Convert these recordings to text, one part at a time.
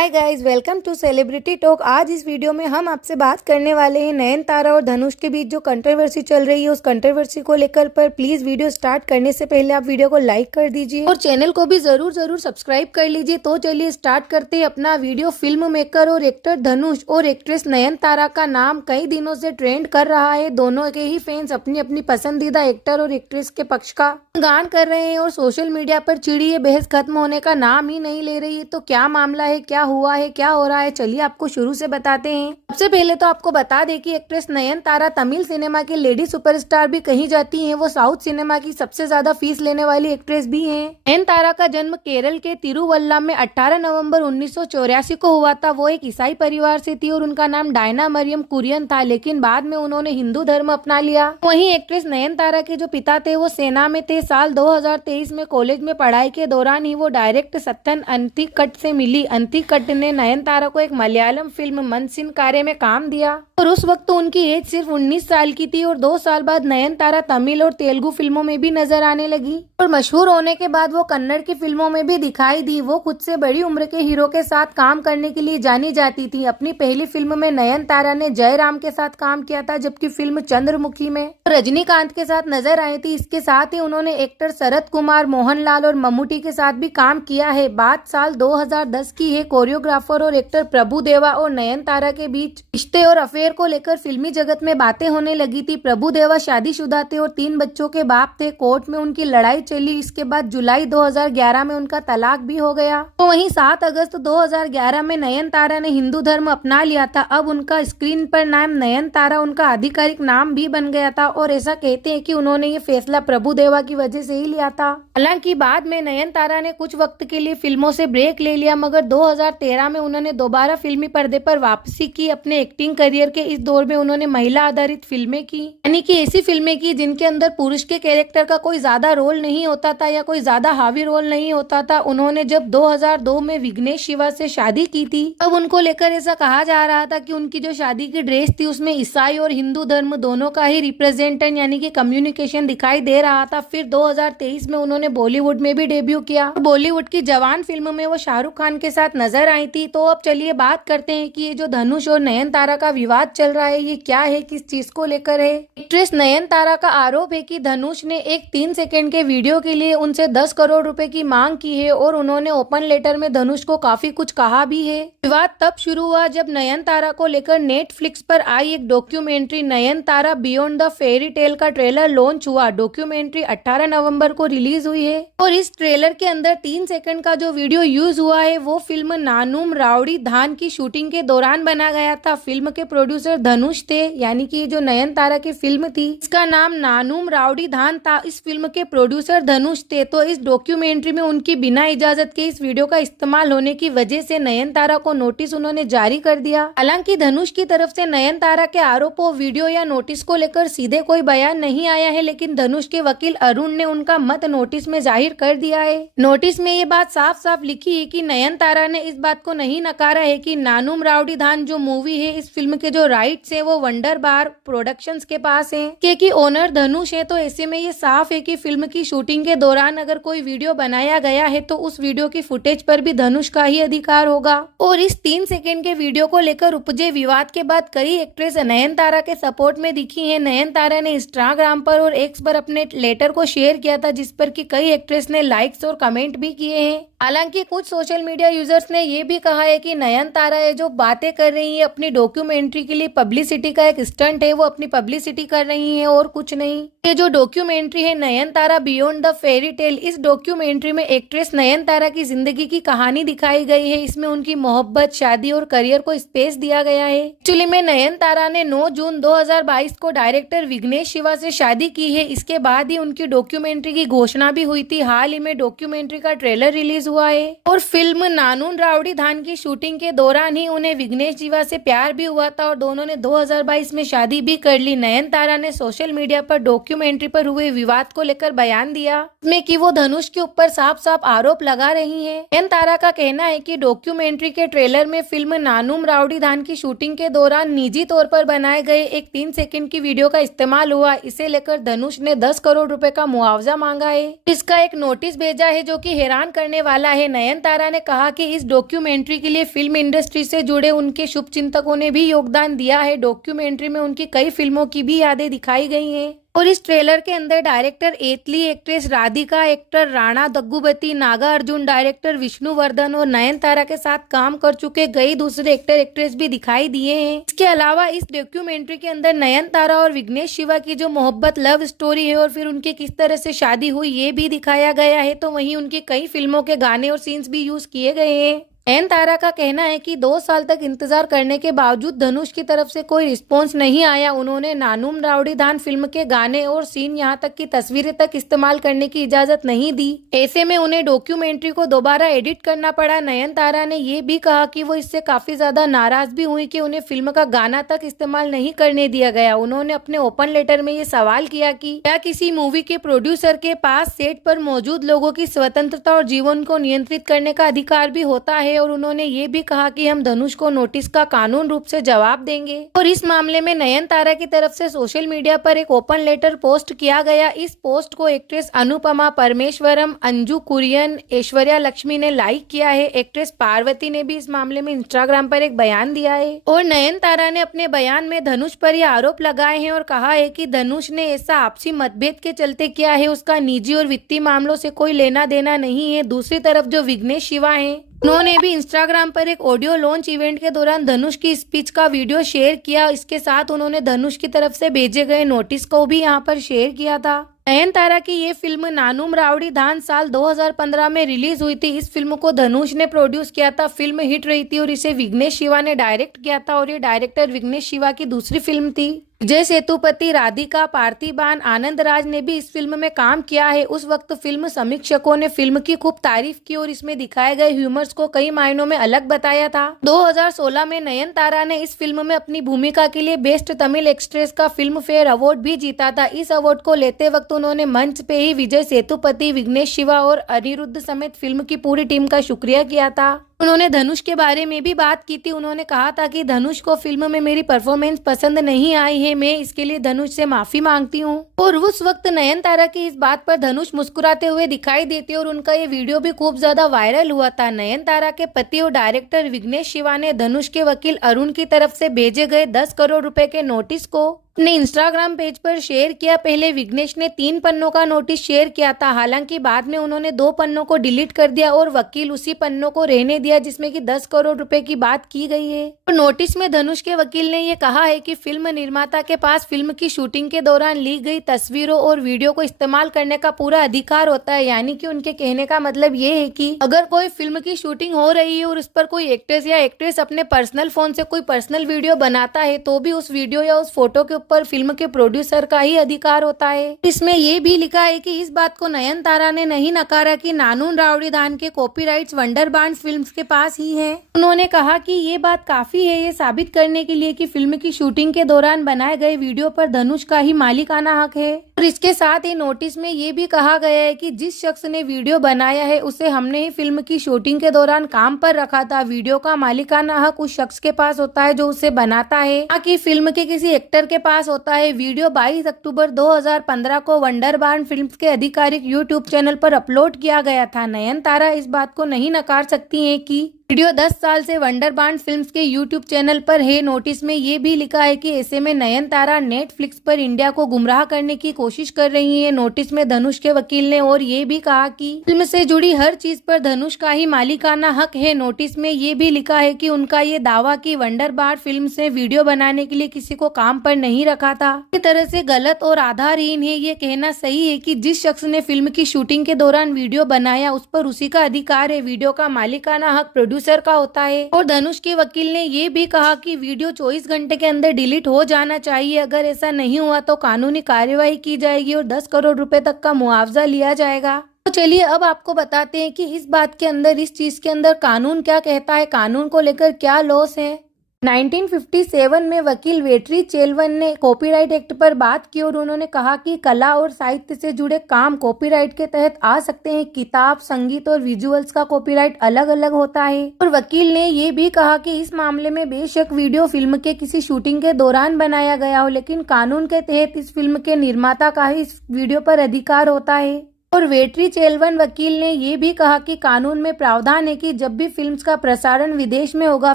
Hi guys, welcome to celebrity talk. आज इस video में हम आपसे बात करने वाले हैं नयनतारा और धनुष के बीच जो कंट्रोवर्सी चल रही है उस कंट्रोवर्सी को लेकर। पर प्लीज वीडियो स्टार्ट करने से पहले आप वीडियो को लाइक कर दीजिए और चैनल को भी जरूर सब्सक्राइब कर लीजिए। तो चलिए स्टार्ट करते हैं अपना वीडियो। फिल्म मेकर और एक्टर धनुष और एक्ट्रेस नयनतारा का नाम कई दिनों से ट्रेंड कर रहा है। दोनों के ही फैंस अपनी अपनी पसंदीदा एक्टर और एक्ट्रेस के पक्ष का गान कर रहे हैं और सोशल मीडिया पर चिड़ी ये बहस खत्म होने का नाम ही नहीं ले रही है। तो क्या मामला है, क्या हुआ है, क्या हो रहा है, चलिए आपको शुरू से बताते हैं। सबसे पहले तो आपको बता दें कि एक्ट्रेस नयनतारा तमिल सिनेमा की लेडी सुपरस्टार भी कही जाती हैं। वो साउथ सिनेमा की सबसे ज्यादा फीस लेने वाली एक्ट्रेस भी हैं। नयनतारा का जन्म केरल के तिरुवल्लम में 18 नवंबर 1984 को हुआ था। वो एक ईसाई परिवार से थी और उनका नाम डायना मरियम कुरियन था, लेकिन बाद में उन्होंने हिंदू धर्म अपना लिया। वहीं एक्ट्रेस नयनतारा के जो पिता थे वो सेना में थे। साल 2023 में कॉलेज में पढ़ाई के दौरान ही वो डायरेक्ट सत्यन अंतिकट से मिली। अंतिकट ने नयनतारा को एक मलयालम फिल्म मनसिनकारे में काम दिया और उस वक्त उनकी एज सिर्फ 19 साल की थी। और 2 साल बाद नयनतारा तमिल और तेलुगु फिल्मों में भी नजर आने लगी और मशहूर होने के बाद वो कन्नड़ की फिल्मों में भी दिखाई दी। वो खुद से बड़ी उम्र के हीरो के साथ काम करने के लिए जानी जाती थी। अपनी पहली फिल्म में नयनतारा ने जयराम के साथ काम किया था, जबकि फिल्म चंद्रमुखी में रजनीकांत के साथ नजर आई थी। इसके साथ ही उन्होंने एक्टर शरद कुमार, मोहनलाल और मम्मूटी के साथ भी काम किया है। बात साल 2010 की है। कोरियोग्राफर और एक्टर प्रभुदेवा और नयनतारा के बीच रिश्ते और अफेयर को लेकर फिल्मी जगत में बातें होने लगी थी। प्रभुदेवा शादीशुदा थे और 3 बच्चों के बाप थे। कोर्ट में उनकी लड़ाई चली। इसके बाद जुलाई 2011 में उनका तलाक भी हो गया। तो वहीं 7 अगस्त 2011 में नयनतारा ने हिंदू धर्म अपना लिया था। अब उनका स्क्रीन पर नाम नयनतारा उनका आधिकारिक नाम भी बन गया था और ऐसा कहते हैं कि उन्होंने ये फैसला प्रभुदेवा की वजह से ही लिया था। हालांकि बाद में नयनतारा ने कुछ वक्त के लिए फिल्मों से ब्रेक ले लिया, मगर 2013 में उन्होंने दोबारा फिल्मी पर्दे पर वापसी की। अपने एक्टिंग करियर के इस दौर में उन्होंने महिला आधारित फिल्में की, यानी कि ऐसी फिल्में की जिनके अंदर पुरुष के कैरेक्टर का कोई ज्यादा रोल नहीं होता था या कोई ज्यादा हावी रोल नहीं होता था। उन्होंने जब 2002 में विघ्नेश शिवा से शादी की थी तब उनको लेकर ऐसा कहा जा रहा था कि उनकी जो शादी की ड्रेस थी उसमें ईसाई और हिंदू धर्म दोनों का ही रिप्रेजेंटेशन यानी कि कम्युनिकेशन दिखाई दे रहा था। फिर 2023 में उन्होंने बॉलीवुड में भी डेब्यू किया। बॉलीवुड की जवान फिल्म में वो शाहरुख खान के साथ नजर आई थी। तो अब चलिए बात करते हैं कि ये जो धनुष और नयनतारा का विवाद चल रहा है ये क्या है, किस चीज को लेकर है। एक्ट्रेस नयनतारा का आरोप है कि धनुष ने एक 3 सेकंड के वीडियो के लिए उनसे 10 करोड़ रुपए की मांग की है और उन्होंने ओपन लेटर में धनुष को काफी कुछ कहा भी है। विवाद तब शुरू हुआ जब नयनतारा को लेकर नेटफ्लिक्स पर आई एक documentary Nayanthara beyond the fairy tale का ट्रेलर लॉन्च हुआ। डॉक्यूमेंट्री 18 नवंबर को रिलीज हुई है और इस ट्रेलर के अंदर 3 सेकंड का जो वीडियो यूज हुआ है वो फिल्म नानुम राउडी धान की शूटिंग के दौरान बना गया था। फिल्म के प्रोड्यूसर धनुष थे, यानी कि जो नयनतारा की फिल्म थी इसका नाम नानुम राउडी धान था। इस फिल्म के प्रोड्यूसर धनुष थे। तो इस डॉक्यूमेंट्री में उनकी बिना इजाजत के इस वीडियो का इस्तेमाल होने की वजह से नयनतारा को नोटिस उन्होंने जारी कर दिया। हालांकि धनुष की तरफ से नयनतारा के आरोपों, वीडियो या नोटिस को लेकर सीधे कोई बयान नहीं आया है, लेकिन धनुष के वकील अरुण ने उनका मत नोटिस में जाहिर कर दिया है। नोटिस में ये बात साफ साफ लिखी है कि नयनतारा ने इस बात को नहीं नकारा है कि नानुम राउडी धान जो मूवी है इस फिल्म के जो राइट्स है वो वंडर बार प्रोडक्शंस के पास है, क्योंकि ओनर धनुष है। तो ऐसे में ये साफ है कि फिल्म की शूटिंग के दौरान अगर कोई वीडियो बनाया गया है तो उस वीडियो की फुटेज पर भी धनुष का ही अधिकार होगा। और इस 3 सेकंड के वीडियो को लेकर उपजे विवाद के बाद कई एक्ट्रेस नयनतारा के सपोर्ट में दिखी है। नयनतारा ने इंस्टाग्राम पर और एक्स पर अपने लेटर को शेयर किया था, जिस पर कि कई एक्ट्रेस ने लाइक्स और कमेंट भी किए हैं। हालांकि कुछ सोशल मीडिया यूजर्स ने ये भी कहा है कि नयनतारा ये जो बातें कर रही है अपनी डॉक्यूमेंट्री के लिए पब्लिसिटी का एक स्टंट है, वो अपनी पब्लिसिटी कर रही है और कुछ नहीं। ये जो डॉक्यूमेंट्री है Nayanthara beyond the fairy tale, इस डॉक्यूमेंट्री में एक्ट्रेस नयनतारा की जिंदगी की कहानी दिखाई गई है। इसमें उनकी मोहब्बत, शादी और करियर को स्पेस दिया गया है। एक्चुअली में नयनतारा ने 9 जून 2022 को डायरेक्टर विघ्नेश शिवा से शादी की है। इसके बाद ही उनकी डॉक्यूमेंट्री की घोषणा भी हुई थी। हाल ही में डॉक्यूमेंट्री का ट्रेलर रिलीज हुआ है और फिल्म नानुन राउडी धान की शूटिंग के दौरान ही उन्हें विघ्नेश शिवा से प्यार भी हुआ था और दोनों ने 2022 में शादी भी कर ली। नयनतारा ने सोशल मीडिया पर डॉक्यूमेंट्री पर हुए विवाद को लेकर बयान दिया में कि वो धनुष के ऊपर साफ साफ आरोप लगा रही हैं। नयनतारा का कहना है कि डॉक्यूमेंट्री के ट्रेलर में फिल्म नानुम राउडी धान की शूटिंग के दौरान निजी तौर पर बनाए गए एक 3 सेकंड की वीडियो का इस्तेमाल हुआ। इसे लेकर धनुष ने 10 करोड़ रुपए का मुआवजा मांगा है। इसका एक नोटिस भेजा है जो कि हैरान करने वाला है। नयनतारा ने कहा कि इस डॉक्यूमेंट्री के लिए फिल्म इंडस्ट्री से जुड़े उनके शुभचिंतकों ने भी योगदान दिया है। डॉक्यूमेंट्री में उनकी कई फिल्मों की भी यादें दिखाई गई हैं और इस ट्रेलर के अंदर director Atlee, actress Radhika, actor Rana Daggubati, Nagarjuna, director Vishnuvardhan और नयनतारा के साथ काम कर चुके कई दूसरे एक्टर एक्ट्रेस भी दिखाई दिए हैं। इसके अलावा इस डॉक्यूमेंट्री के अंदर नयनतारा और विघ्नेश शिवा की जो मोहब्बत लव स्टोरी है और फिर उनकी किस तरह से शादी हुई ये भी दिखाया गया है। तो वहीं उनकी कई फिल्मों के गाने और सीन्स भी यूज किए गए हैं। नयनतारा का कहना है कि 2 साल तक इंतजार करने के बावजूद धनुष की तरफ से कोई रिस्पॉन्स नहीं आया। उन्होंने नानुम राउडीधान फिल्म के गाने और सीन यहाँ तक की तस्वीरें तक इस्तेमाल करने की इजाजत नहीं दी। ऐसे में उन्हें डॉक्यूमेंट्री को दोबारा एडिट करना पड़ा। नयनतारा ने ये भी कहा कि वो इससे काफी ज्यादा नाराज भी हुई कि उन्हें फिल्म का गाना तक इस्तेमाल नहीं करने दिया गया। उन्होंने अपने ओपन लेटर में ये सवाल किया कि क्या किसी मूवी के प्रोड्यूसर के पास सेट पर मौजूद लोगों की स्वतंत्रता और जीवन को नियंत्रित करने का अधिकार भी होता है। और उन्होंने ये भी कहा कि हम धनुष को नोटिस का कानून रूप से जवाब देंगे। और इस मामले में नयनतारा की तरफ से सोशल मीडिया पर एक ओपन लेटर पोस्ट किया गया। इस पोस्ट को एक्ट्रेस अनुपमा परमेश्वरम, अंजू कुरियन, ऐश्वर्या लक्ष्मी ने लाइक किया है। एक्ट्रेस पार्वती ने भी इस मामले में इंस्टाग्राम पर एक बयान दिया है और नयनतारा ने अपने बयान में धनुष पर यह आरोप लगाए हैं और कहा है कि धनुष ने ऐसा आपसी मतभेद के चलते किया है, उसका निजी और वित्तीय मामलों से कोई लेना देना नहीं है। दूसरी तरफ जो विघ्नेश शिवा है उन्होंने भी इंस्टाग्राम पर एक ऑडियो लॉन्च इवेंट के दौरान धनुष की स्पीच का वीडियो शेयर किया। इसके साथ उन्होंने धनुष की तरफ से भेजे गए नोटिस को भी यहां पर शेयर किया था। नयनतारा की ये फिल्म नानुम राउडीधान साल 2015 में रिलीज हुई थी। इस फिल्म को धनुष ने प्रोड्यूस किया था। फिल्म हिट रही थी और इसे विघ्नेश शिवा ने डायरेक्ट किया था और ये डायरेक्टर विघ्नेश शिवा की दूसरी फिल्म थी। विजय सेतुपति, राधिका, पार्थिबान, आनंद राज ने भी इस फिल्म में काम किया है। उस वक्त फिल्म समीक्षकों ने फिल्म की खूब तारीफ की और इसमें दिखाए गए ह्यूमर्स को कई मायनों में अलग बताया था। 2016 में नयनतारा ने इस फिल्म में अपनी भूमिका के लिए बेस्ट तमिल एक्ट्रेस का फिल्म फेयर अवार्ड भी जीता था। इस अवार्ड को लेते वक्त उन्होंने मंच पे ही विजय सेतुपति, विघ्नेश शिवा और अनिरुद्ध समेत फिल्म की पूरी टीम का शुक्रिया किया था। उन्होंने धनुष के बारे में भी बात की थी। उन्होंने कहा था कि धनुष को फिल्म में मेरी परफॉर्मेंस पसंद नहीं आई है, मैं इसके लिए धनुष से माफी मांगती हूँ। और उस वक्त नयनतारा की इस बात पर धनुष मुस्कुराते हुए दिखाई देते और उनका ये वीडियो भी खूब ज्यादा वायरल हुआ था। नयनतारा के पति और डायरेक्टर विघ्नेश शिवा ने धनुष के वकील अरुण की तरफ से भेजे गए 10 करोड़ रुपए के नोटिस को अपने इंस्टाग्राम पेज पर शेयर किया। पहले विघ्नेश ने 3 पन्नों का नोटिस शेयर किया था, हालांकि बाद में उन्होंने 2 पन्नों को डिलीट कर दिया और वकील उसी पन्नों को रहने दिया जिसमें कि 10 करोड़ रुपए की बात की गई है। और नोटिस में धनुष के वकील ने ये कहा है कि फिल्म निर्माता के पास फिल्म की शूटिंग के दौरान ली गई तस्वीरों और वीडियो को इस्तेमाल करने का पूरा अधिकार होता है। यानी कि उनके कहने का मतलब ये है कि अगर कोई फिल्म की शूटिंग हो रही है और उस पर कोई एक्ट्रेस या एक्ट्रेस अपने पर्सनल फोन से कोई पर्सनल वीडियो बनाता है तो भी उस वीडियो या उस फोटो के ऊपर फिल्म के प्रोड्यूसर का ही अधिकार होता है। इसमें ये भी लिखा है कि इस बात को नयनतारा ने नहीं नकारा कि नानुम राउडीधान के कॉपीराइट्स वंडरबांड फिल्म्स के पास ही हैं। उन्होंने कहा कि ये बात काफी है ये साबित करने के लिए कि फिल्म की शूटिंग के दौरान बनाए गए वीडियो पर धनुष का ही मालिकाना हक है। और इसके साथ ही नोटिस में ये भी कहा गया है कि जिस शख्स ने वीडियो बनाया है उसे हमने ही फिल्म की शूटिंग के दौरान काम पर रखा था। वीडियो का मालिकाना हक उस शख्स के पास होता है जो उसे बनाता है, ना कि फिल्म के किसी एक्टर के पास होता है। वीडियो 22 अक्टूबर 2015 को वंडरबांड फिल्म्स के आधिकारिक यूट्यूब चैनल पर अपलोड किया गया था। नयनतारा इस बात को नहीं नकार सकती हैं कि वीडियो 10 साल से वंडरबांड फिल्म्स के यूट्यूब चैनल पर है। नोटिस में ये भी लिखा है कि ऐसे में नयनतारा नेटफ्लिक्स पर इंडिया को गुमराह करने की कोशिश कर रही है। नोटिस में धनुष के वकील ने और ये भी कहा कि फिल्म से जुड़ी हर चीज पर धनुष का ही मालिकाना हक है। नोटिस में ये भी लिखा है कि उनका ये दावा कि वंडरबांड फिल्म से वीडियो बनाने के लिए किसी को काम पर नहीं रखा था इस तरह से गलत और आधारहीन है। ये कहना सही है कि जिस शख्स ने फिल्म की शूटिंग के दौरान वीडियो बनाया उस पर उसी का अधिकार है। वीडियो का मालिकाना हक प्रोड्यूसर का होता है। और धनुष के वकील ने ये भी कहा कि वीडियो 24 घंटे के अंदर डिलीट हो जाना चाहिए। अगर ऐसा नहीं हुआ तो कानूनी कार्यवाही की जाएगी और 10 करोड़ रुपए तक का मुआवजा लिया जाएगा। तो चलिए अब आपको बताते हैं कि इस बात के अंदर, इस चीज के अंदर कानून क्या कहता है, कानून को लेकर क्या लॉस है। 1957 में वकील वेट्री चेल्वन ने कॉपीराइट एक्ट पर बात की और उन्होंने कहा कि कला और साहित्य से जुड़े काम कॉपीराइट के तहत आ सकते हैं। किताब, संगीत और विजुअल्स का कॉपीराइट अलग अलग होता है। और वकील ने ये भी कहा कि इस मामले में बेशक वीडियो फिल्म के किसी शूटिंग के दौरान बनाया गया हो, लेकिन कानून के तहत इस फिल्म के निर्माता का ही इस वीडियो पर अधिकार होता है। और वेट्री चेल्वन वकील ने ये भी कहा कि कानून में प्रावधान है कि जब भी फिल्म्स का प्रसारण विदेश में होगा,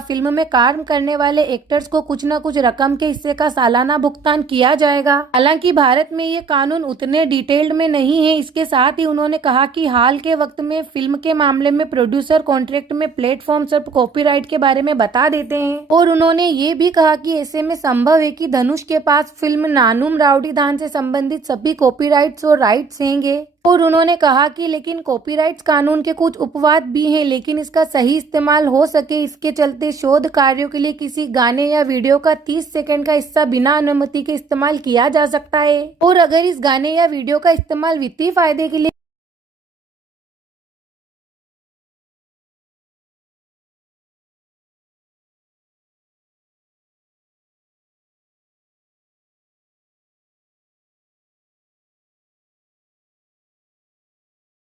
फिल्म में काम करने वाले एक्टर्स को कुछ न कुछ रकम के हिस्से का सालाना भुगतान किया जाएगा। हालांकि भारत में ये कानून उतने डिटेल्ड में नहीं है। इसके साथ ही उन्होंने कहा कि हाल के वक्त में फिल्म के मामले में प्रोड्यूसर कॉन्ट्रैक्ट में प्लेटफॉर्म सिर्फ कॉपीराइट के बारे में बता देते हैं। और उन्होंने ये भी कहा कि ऐसे में संभव है कि धनुष के पास फिल्म नानुम राउडीधान से संबंधित सभी कॉपीराइट्स और राइट्स होंगे। और उन्होंने कहा कि लेकिन कॉपीराइट्स कानून के कुछ उपवाद भी हैं, लेकिन इसका सही इस्तेमाल हो सके इसके चलते शोध कार्यों के लिए किसी गाने या वीडियो का 30 सेकंड का हिस्सा बिना अनुमति के इस्तेमाल किया जा सकता है। और अगर इस गाने या वीडियो का इस्तेमाल वित्तीय फायदे के लिए